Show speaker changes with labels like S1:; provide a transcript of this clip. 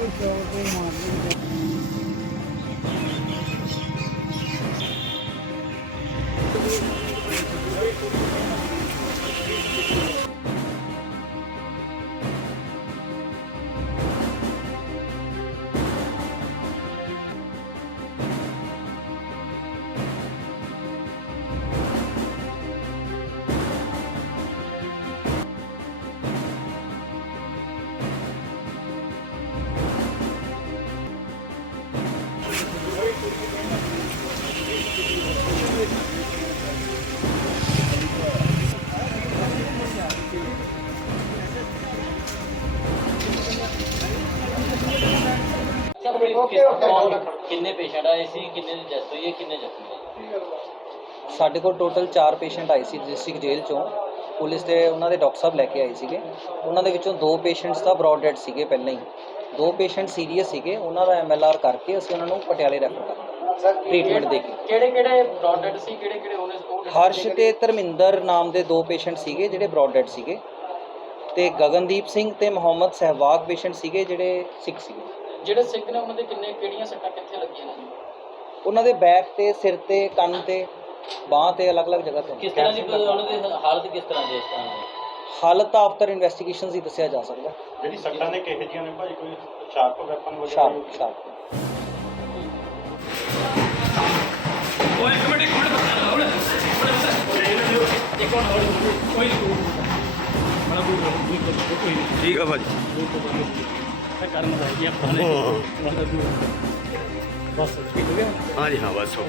S1: Micro của. Sir ਕੌਣ ਕਿੰਨੇ patient ਆਏ ਸੀ ਕਿੰਨੇ ਦੀ ਡੈਥ ਹੋਈ ਹੈ ਕਿੰਨੇ ਜ਼ਖਮੀ ਹੋਏ?
S2: ਸਾਡੇ ਕੋਲ ਟੋਟਲ 4 ਪੇਸ਼ੈਂਟ ਆਏ ਸੀ ਡਿਸਟ੍ਰਿਕਟ ਜੇਲ੍ਹ ਚੋਂ। ਪੁਲਿਸ ਦੇ ਉਹਨਾਂ ਦੇ ਡਾਕਟਰ ਸਾਹਿਬ ਲੈ ਕੇ ਆਏ ਸੀਗੇ। ਉਹਨਾਂ ਦੇ ਵਿੱਚੋਂ ਦੋ ਪੇਸ਼ੈਂਟਸ ਤਾਂ ਬ੍ਰੌਡ ਡੈਡ ਸੀਗੇ ਪਹਿਲਾਂ ਹੀ। ਦੋ ਪੇਸ਼ੈਂਟ ਸੀਰੀਅਸ ਸੀਗੇ ਉਹਨਾਂ ਦਾ ਐਮਐਲਆਰ ਕਰਕੇ ਅਸੀਂ ਉਹਨਾਂ ਨੂੰ ਪਟਿਆਲੇ ਰੈਫਰ ਕਰਤਾ ਟ੍ਰੀਟਮੈਂਟ ਦੇ ਕੇ।
S1: ਕਿਹੜੇ ਕਿਹੜੇ ਬ੍ਰੌਡਡ ਸੀ ਕਿਹੜੇ ਕਿਹੜੇ ਉਹਨੇ ਉਹ
S2: ਹਰਸ਼ ਤੇ ਧਰਮਿੰਦਰ ਨਾਮ ਦੇ ਦੋ ਪੇਸ਼ੈਂਟ ਸੀਗੇ ਜਿਹੜੇ ਬ੍ਰੌਡ ਡੈਡ ਸੀਗੇ। ਤੇ ਗਗਨਦੀਪ ਸਿੰਘ ਤੇ ਮੁਹੰਮਦ ਸਹਿਵਾਗ ਪੇਸ਼ੈਂਟ ਸੀਗੇ ਜਿਹੜੇ ਸਿੱਖ ਸੀਗੇ।
S1: ਜਿਹੜੇ ਸਿੱਖ ਨੇ ਉਹਨਾਂ ਦੇ ਕਿੰਨੇ ਕਿਹੜੀਆਂ ਸੱਟਾਂ ਕਿੱਥੇ ਲੱਗੀਆਂ ਨੇ?
S2: ਉਹਨਾਂ ਦੇ ਬੈਕ ਤੇ ਸਿਰ ਤੇ ਕੰਨ ਤੇ ਬਾਹ ਤੇ ਅਲੱਗ-ਅਲੱਗ ਜਗ੍ਹਾ ਤੇ।
S1: ਕਿਸ ਤਰ੍ਹਾਂ ਦੀ ਉਹਨਾਂ ਦੀ ਹਾਲਤ ਕਿਸ ਤਰ੍ਹਾਂ ਦੀ ਹੈ ਇਸ
S2: ਹਾਲਤ ਆਫਟਰ ਇਨਵੈਸਟੀਗੇਸ਼ਨਸ ਹੀ ਦੱਸਿਆ ਜਾ ਸਕਦਾ।
S3: ਜਿਹੜੀ ਸੱਟਾਂ ਨੇ ਕਿਹੋ ਜਿਹੀਆਂ ਨੇ ਭਾਈ? ਕੋਈ ਸ਼ਾਰਪ ਵੈਪਨ ਵਗੈਰਾ
S2: ਸ਼ਾਰਪ ਸ਼ਾਰਪ
S4: ਠੀਕ ਆ ਭਾਜੀ।
S1: ਕਰਨ ਦਾ ਇਹ
S4: ਹਾਂਜੀ ਹਾਂ ਬਸ